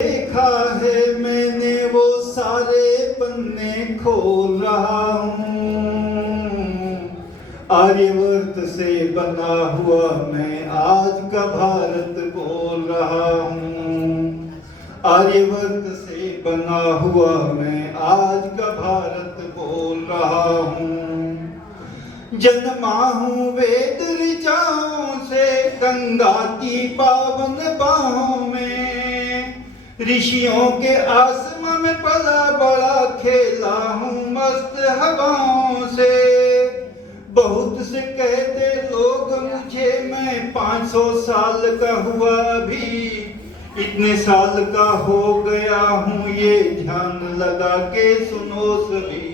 देखा है मैंने वो सारे पन्ने खोल रहा हूँ। आर्यवर्त से बना हुआ मैं आज का भारत बोल रहा हूँ। आर्यवर्त से बना हुआ मैं आज का भारत बोल रहा हूँ। जन्मा हूँ वेद ऋचाओं से गंगा की पावन बाहों में। ऋषियों के आसमां में पला बड़ा खेला हूँ मस्त हवाओं से। बहुत से कहते लोग मुझे मैं 500 साल का हुआ भी, इतने साल का हो गया हूँ ये ध्यान लगा के सुनो सभी।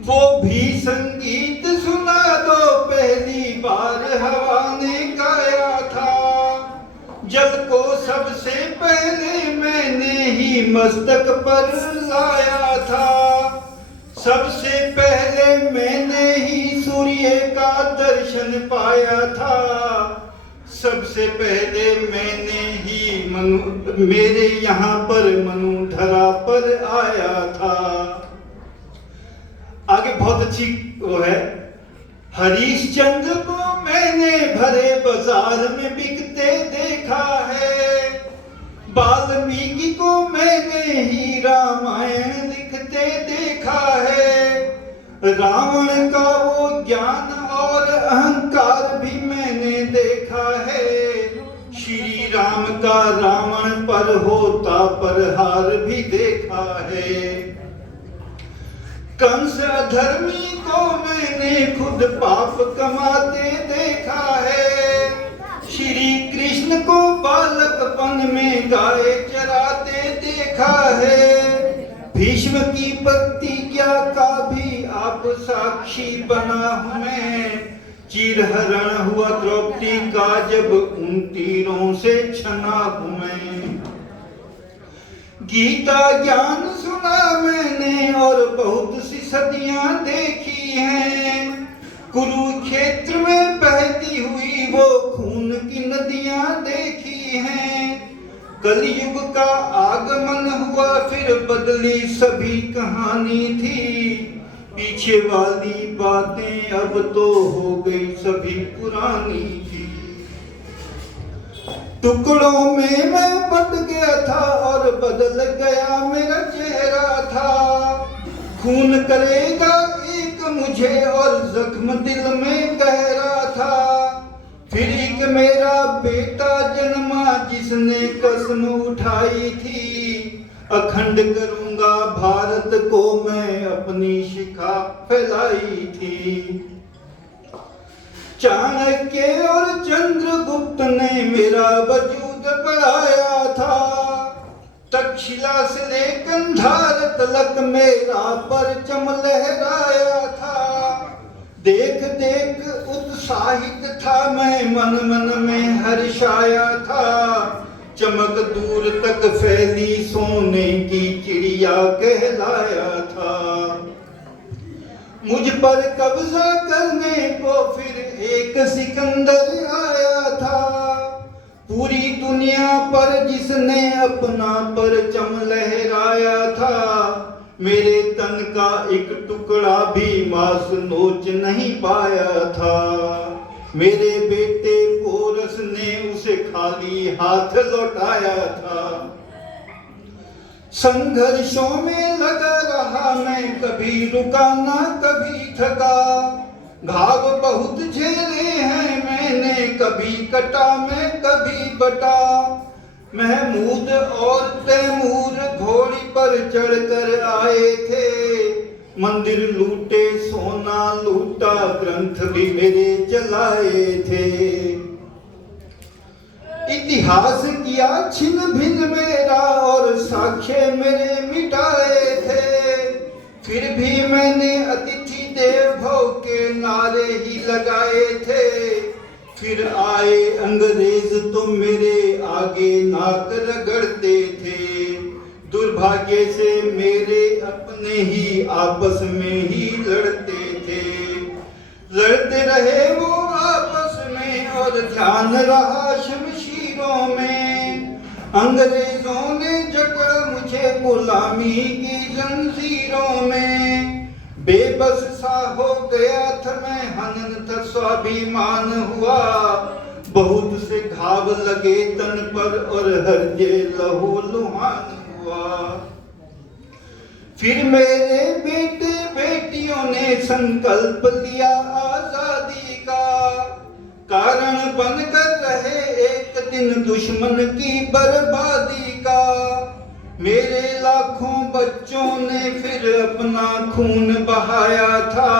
वो भी संगीत सुना दो पहली बार हवा ने गाया था। जल को सबसे पहले मैंने ही मस्तक पर लाया था। सबसे पहले मैंने ही सूर्य का दर्शन पाया था। सबसे पहले मैंने ही मेरे यहाँ पर मनु धरा पर आया था। आगे बहुत अच्छी वो है। हरिश्चंद्र को मैंने भरे बाजार में बिकते देखा है। वाल्मीकि को मैंने ही रामायण लिखते देखा है। रावण का वो ज्ञान और अहंकार भी मैंने देखा है। श्री राम का रावण पर होता प्रहार भी देखा है। कंस अधर्मी को मैंने खुद पाप कमाते देखा है। श्री कृष्ण को बालकपन में गाय चराते देखा है। भीष्म की प्रतिज्ञा का भी आप साक्षी बना हूं मैं। चीरहरण हुआ द्रौपदी का जब उन तीरों से छना हूं मैं। गीता ज्ञान सुना मैंने और बहुत सी सदियां देखी हैं। कुरुक्षेत्र में बहती हुई वो खून की नदियां देखी हैं। कलयुग का आगमन हुआ फिर बदली सभी कहानी थी। पीछे वाली बातें अब तो हो गई सभी पुरानी थी। टुकड़ों में मैं बट गया था और बदल गया मेरा चेहरा था। खून करेगा एक मुझे और जख्म दिल में गहरा था। फिर एक मेरा बेटा जन्मा जिसने कसम उठाई थी। अखंड करूंगा भारत को मैं अपनी शिखा फैलाई थी। चाणक्य और चंद्रगुप्त ने मेरा वजूद बढ़ाया था। तक्षशिला से लेकर गांधार तलक मेरा परचम लहराया था। देख देख उत्साहित था मैं मन मन में हर्षाया था। चमक दूर तक फैली सोने की चिड़िया कहलाया था। मुझ पर कब्जा करने को फिर एक सिकंदर आया था। पूरी दुनिया पर जिसने अपना परचम लहराया था। मेरे तन का एक टुकड़ा भी मांस नोच नहीं पाया था। मेरे बेटे पोरस ने उसे खाली हाथ लौटाया था। संघर्षों में लगा रहा मैं, कभी रुका ना कभी थका। घाव बहुत झेले हैं मैंने, कभी कटा मैं कभी बटा। महमूद और तैमूर घोड़ी पर चढ़कर आए थे। मंदिर लूटे सोना लूटा, ग्रंथ भी मेरे जलाए थे। इतिहास किया छिन्न भिन्न मेरा और साक्ष्य मेरे मिटाए थे। फिर भी मैंने अतिथि देव भव के नारे ही लगाए थे। फिर आए अंग्रेज तो मेरे आगे नाक रगड़ते थे। दुर्भाग्य से मेरे अपने ही आपस में ही लड़ते थे। लड़ते रहे वो आपस में और ध्यान रहा शमशीरों में। अंग्रेजों ने जकड़ा मुझे गुलामी की जंजीरों में, बेबस सा हो गया था मैं, हनन था स्वाभिमान हुआ, बहुत से घाव लगे तन पर और हर्जे लहू लुहान हुआ। फिर मेरे बेटे बेटियों ने संकल्प लिया आजादी का, कारण बनकर रहे एक दिन दुश्मन की बर्बादी का। मेरे लाखों बच्चों ने फिर अपना खून बहाया था,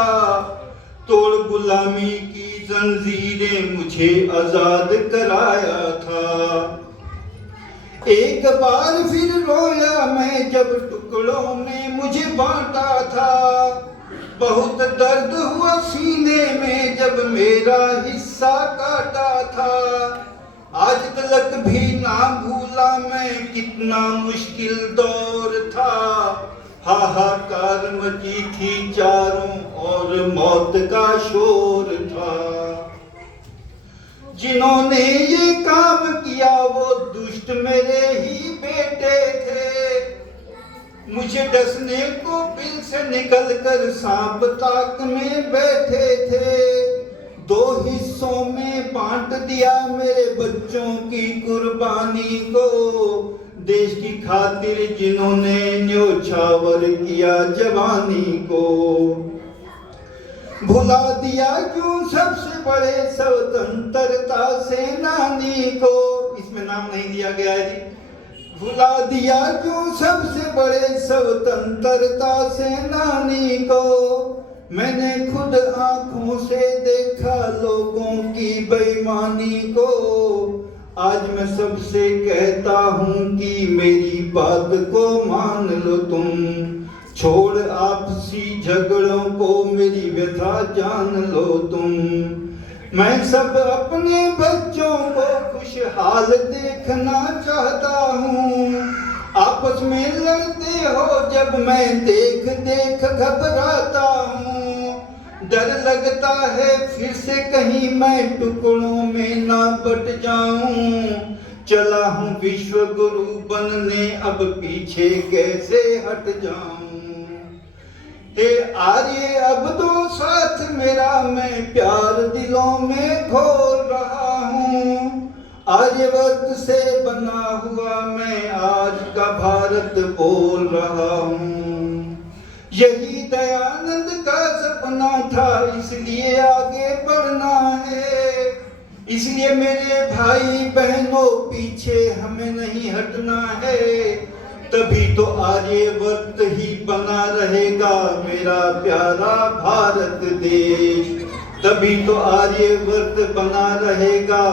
तोड़ गुलामी की जंजीरें मुझे आजाद कराया था। एक बार फिर रोया मैं जब टुकड़ों में मुझे बांटा था, बहुत दर्द हुआ सीने में जब मेरा हिस्सा काटा था। आज तलक भी ना भूला मैं कितना मुश्किल दौर था, हाहाकार मची थी चारों और मौत का शोर था। जिन्होंने ये काम किया वो दुष्ट मेरे ही बेटे थे, मुझे डसने को बिल से निकलकर सांप ताक में बैठे थे। दो हिस्सों में बांट दिया मेरे बच्चों की कुर्बानी को, देश की खातिर जिन्होंने न्योछावर किया जवानी को। भुला दिया क्यों सबसे बड़े स्वतंत्रता सेनानी को, इसमें नाम नहीं दिया गया है जी। भुला दिया क्यों सबसे बड़े स्वतंत्रता सेनानी को, मैंने खुद आंखों से देखा लोगों की बेईमानी को। आज मैं सबसे कहता हूँ कि मेरी बात को मान लो तुम, छोड़ आपसी झगड़ों को मेरी व्यथा जान लो तुम। मैं सब अपने बच्चों को खुशहाल देखना चाहता हूँ, आपस में लड़ते हो जब मैं देख देख घबराता हूँ। डर लगता है फिर से कहीं मैं टुकड़ों में ना बट जाऊं, चला हूँ विश्व गुरु बनने अब पीछे कैसे हट जाऊं। हे आर्य अब तो साथ मेरा मैं प्यार दिलों में घोल रहा हूँ, आर्यवर्त से बना हुआ मैं आज का भारत बोल रहा हूँ। यही दयानंद का सपना था इसलिए आगे बढ़ना है, इसलिए मेरे भाई बहनों पीछे हमें नहीं हटना है। तभी तो आर्यवर्त ही बना रहेगा मेरा प्यारा भारत देश, तभी तो आर्यवर्त बना रहेगा